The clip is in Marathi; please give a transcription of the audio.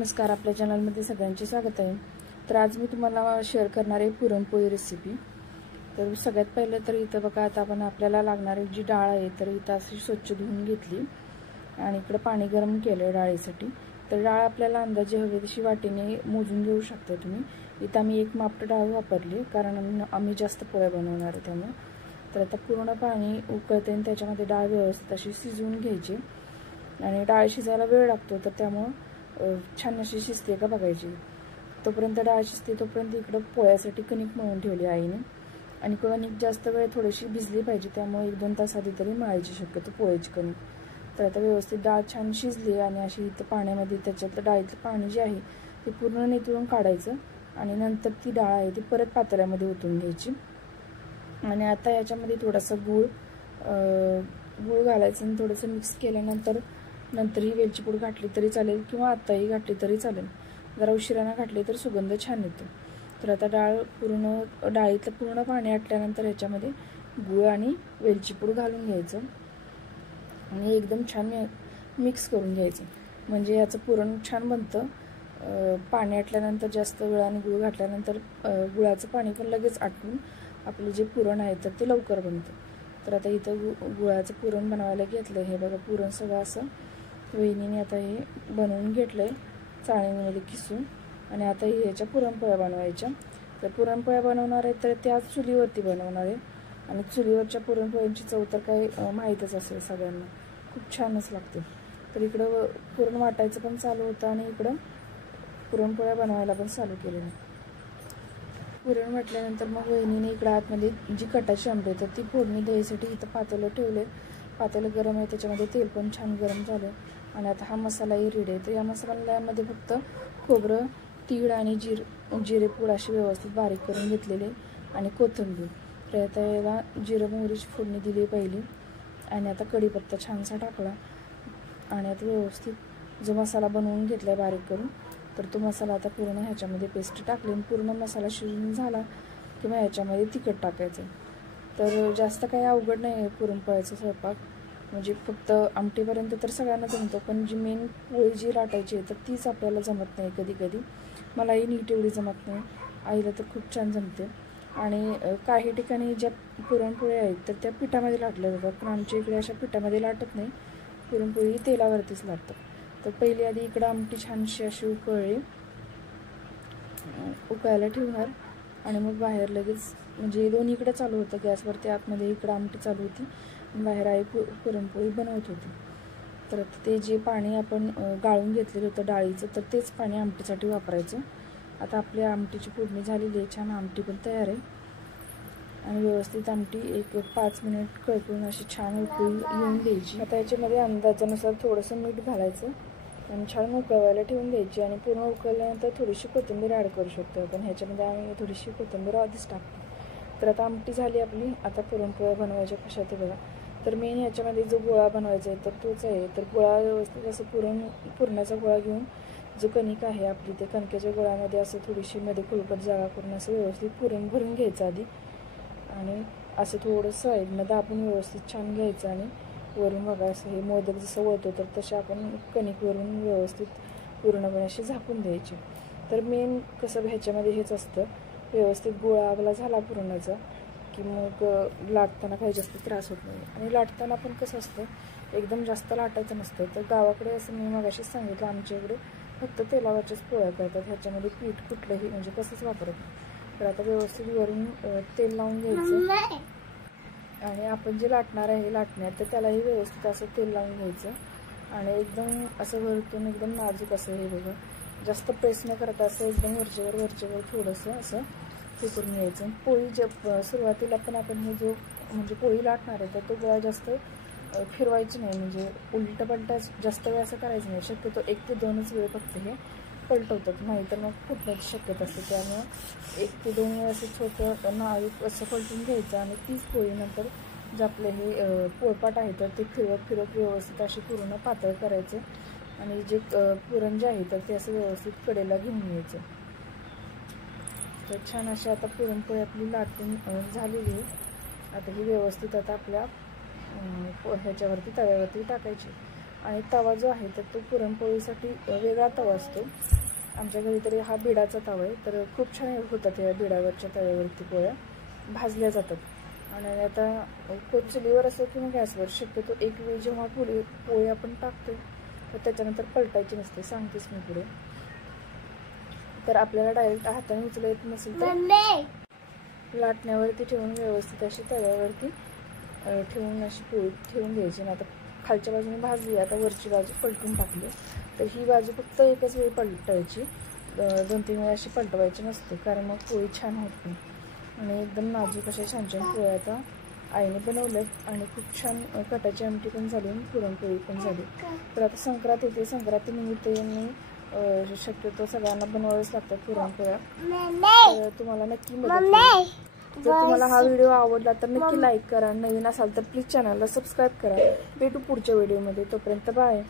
नमस्कार, आपल्या चॅनलमध्ये सगळ्यांचे स्वागत आहे। तर आज मी तुम्हाला शेअर करणार आहे पुरणपोळी रेसिपी। तर सगळ्यात पहिले तर इथं बघा, आता आपण आपल्याला लागणारी जी डाळ आहे तर इथं अशी स्वच्छ धुवून घेतली आणि इकडे पाणी गरम केलं डाळीसाठी। तर डाळ आपल्याला अंदाजे हवी तशी वाटीने मोजून घेऊ शकता तुम्ही। इथं आम्ही एक माप डाळ वापरली कारण आम्ही जास्त पोळ्या बनवणार आहे त्यामुळे। तर आता पूर्ण पाणी उकळते आणि त्याच्यामध्ये डाळ व्यवस्थित अशी शिजवून घ्यायची आणि डाळ शिजायला वेळ लागतो, तर त्यामुळे छान अशी शिजते का बघायची। तोपर्यंत डाळ शिजते तोपर्यंत इकडे पोळ्यासाठी कणिक मळून ठेवली आईने आणि कणिक जास्त वेळ थोडीशी भिजली पाहिजे, त्यामुळे 1-2 तास आधी तरी मळायची शक्यतो पोळ्याची कणिक। तर आता व्यवस्थित डाळ छान शिजली आणि अशी इथं पाण्यामध्ये त्याच्यातलं डाळीतलं पाणी जे आहे ते पूर्ण निथळून काढायचं आणि नंतर ती डाळ आहे ती परत पातेल्यामध्ये ओतून घ्यायची। आणि आता याच्यामध्ये थोडासा गूळ घालायचं आणि थोडंसं मिक्स केल्यानंतर ही वेलची पूड घातली तरी चालेल किंवा आत्ताही घातली तरी चालेल। जरा उशिराने घातली तर सुगंध छान येतो। तर आता डाळीतलं पूर्ण पाणी आटल्यानंतर याच्यामध्ये गूळ आणि वेलची पूड घालून घ्यायचं आणि एकदम छान मिक्स करून घ्यायचं, म्हणजे याचं पुरण छान बनतं। पाणी आटल्यानंतर जास्त वेळाने गूळ घातल्यानंतर गुळाचं पाणी पण लगेच आटून आपलं जे पुरण आहे तर ते लवकर बनतं। तर आता इथं गुळाचं पुरण बनवायला घेतलं। हे बघा, पुरण सगळं असं वहिनीने आता हे बनवून घेतलंय चाळणीमध्ये किसून आणि आता ह्याच्या पुरणपोळ्या बनवायच्या। तर पुरणपोळ्या बनवणार आहे तर त्याच चुलीवरती बनवणार आहे आणि चुलीवरच्या पुरणपोळ्यांची चव तर काही माहीतच असेल सगळ्यांना, खूप छानच लागते। तर इकडं पुरण वाटायचं पण चालू होतं आणि इकडं पुरणपोळ्या बनवायला पण चालू केलेलं। पुरण वाटल्यानंतर मग वहिनीने इकडं आतमध्ये जी कटाची आमटी तर ती फोडणी द्यायसाठी इथं पातेलं ठेवले। पातेलं गरम आहे, त्याच्यामध्ये तेल पण छान गरम झालं आणि आता हा मसालाही रेडी आहे। तर या मसाल्यामध्ये फक्त खोबरं, तीळ आणि जिरेपूड अशी व्यवस्थित बारीक करून घेतलेले आणि कोथिंबीर। तर आता याला जिरं मोहरीची फोडणी दिली पहिली आणि आता कढीपत्ता छानसा टाकला आणि आता व्यवस्थित जो मसाला बनवून घेतला बारीक करून तर तो मसाला आता पूर्ण ह्याच्यामध्ये पेस्ट टाकली आणि पूर्ण मसाला शिजून झाला किंवा ह्याच्यामध्ये तिखट टाकायचं। तर जास्त काही अवघड नाही आहे पुरणपोळ्याचा स्वयंपाक, म्हणजे फक्त आमटीपर्यंत तर सगळ्यांना जमतो, पण जी मेन पोळी जी लाटायची आहे तर तीच आपल्याला जमत नाही कधी कधी। मलाही नीट एवढी जमत नाही, आईला तर खूप छान जमते। आणि काही ठिकाणी ज्या पुरणपोळ्या आहेत तर त्या पिठामध्ये लाटल्या जातात, पण आमच्या इकडे अशा पिठामध्ये लाटत नाही, पुरणपोळी तेलावरतीच लाटतात। तर पहिली आधी इकडं आमटी छानशी अशी उकळायला ठेवणार आणि मग बाहेर लगेच, म्हणजे दोन्हीकडे चालू होतं, गॅसवरती आतमध्ये इकडं आमटी चालू होती आणि बाहेर आई पुरणपोळी बनवत होती। तर ते जे पाणी आपण गाळून घेतलेलं होतं डाळीचं तर तेच पाणी आमटीसाठी वापरायचं। आता आपल्या आमटीची फोडणी झालेली आहे, छान आमटी पण तयार आहे आणि व्यवस्थित आमटी एक 5 मिनिट कळकळून अशी छान उकळी येऊन द्यायची। आता याच्यामध्ये अंदाजानुसार थोडंसं मीठ घालायचं आणि छान उकळवायला ठेवून द्यायची आणि पूर्ण उकळल्यानंतर थोडीशी कोथिंबीर ॲड करू शकतो आपण। ह्याच्यामध्ये आम्ही थोडीशी कोथिंबीर आधीच टाकतो। तर आता आमटी झाली आपली, आता पुरणपोळ्या बनवायच्या कशा ते बघा। तर मेन ह्याच्यामध्ये जो गोळा बनवायचा आहे तर तोच आहे। तर गोळा व्यवस्थित असं पुरणाचा गोळा घेऊन जो कणिक आहे आपली ते कणकेच्या गोळ्यामध्ये असं थोडीशी मध्ये खुलपट जागा करून असं व्यवस्थित पुरण भरून घ्यायचं आधी आणि असं थोडंसं साईडनं दाबून व्यवस्थित छान घ्यायचं आणि वरून बघा असं हे मोदक जसं वळतो तर तसे आपण कणिकवरून व्यवस्थित पूर्णपणे असे झाकून द्यायचे। तर मेन कसं ह्याच्यामध्ये हेच असतं, व्यवस्थित गोळा आपला झाला पुरणाचा की मग लाटताना काही जास्त त्रास होत नाही। आणि लाटताना पण कसं असतं, एकदम जास्त लाटायचं नसतं। तर गावाकडे असं मी मगाशीच सांगितलं, आमच्या इकडे फक्त तेलावरच्याच पोळ्या करतात, ह्याच्यामध्ये पीठ कुठलंही म्हणजे कसंच वापरत नाही। तर आता व्यवस्थित वरून तेल लावून घ्यायचं आणि आपण जे लाटणार आहे लाटण्यात तर त्यालाही व्यवस्थित असं तेल लावून घ्यायचं आणि एकदम असं वरतून एकदम नाजूक असं हे बघा, जास्त प्रेस न करता असं एकदम वरचेवर थोडंसं असं हे करून घ्यायचं। पोळी सुरुवातीला पण आपण हे जो म्हणजे पोळी लाटणार आहे तर तो गोळा जास्त फिरवायची नाही, म्हणजे उलट पलटा जास्त वेळ असं करायचं नाही। शक्यतो 1 ते 2च वेळ फक्त हे पलटवतात, नाही तर मग फुटण्याची शक्यता असते। त्यामुळे 1 ते 2 वेळ असं छोटं नाजूक असं पलटून घ्यायचं आणि तीच पोळी नंतर जे आपलं हे पोळपाट आहे तर ते फिरवत व्यवस्थित अशी पूर्ण पातळ करायचं आणि जे पुरण जे आहे तर ते असं व्यवस्थित कडेला घेऊन यायचं। तर छान अशी आता पुरणपोळी आपली लाटून झालेली आहे। आता ही व्यवस्थित आता आपल्या ह्याच्यावरती तव्यावरती टाकायची आणि तवा जो आहे तर तो पुरणपोळीसाठी वेगळा तवा असतो. आमच्या घरी तरी हा बिडाचा तवा आहे, तर खूप छान होतात या बिडावरच्या तव्यावरती पोळ्या भाजल्या जातात. आणि आता चुलीवर असो किंवा गॅसवर शक्यतो एक वेळी जेव्हा पोळी आपण टाकतो तर त्याच्यानंतर पलटायची नसते, सांगतेच मी पुढे. तर आपल्याला डायरेक्ट हाताने उचलता येत नसेल तर लाटण्यावरती ठेवून व्यवस्थित अशी तव्यावरती ठेवून अशी पोळी ठेवून घ्यायची. ना आता खालच्या बाजूने भाजली, आता वरची बाजू पलटून टाकली तर ही बाजू फक्त एकच वेळी पलटायची, 2-3 वेळा अशी पलटवायची नसते, कारण मग पोळी छान होत नाही. आणि एकदम नाजूक अशा छान छान पोळ्या आता आईने बनवल्यात आणि खूप छान कटाची आमटी पण झाली आणि पुरणपोळी पण झाली. तर आता संक्रांत येते, संक्रांतीनिमित्त यांनी शक्यतो सगळ्यांना बनवावेच लागतात पुरणपोळ्या. तर तुम्हाला नक्की मदत होईल. जर तुम्हाला हा व्हिडिओ आवडला तर नक्की लाईक करा, नवीन असाल तर प्लीज चॅनलला सबस्क्राईब करा. भेटू पुढच्या व्हिडिओमध्ये, तोपर्यंत बाय.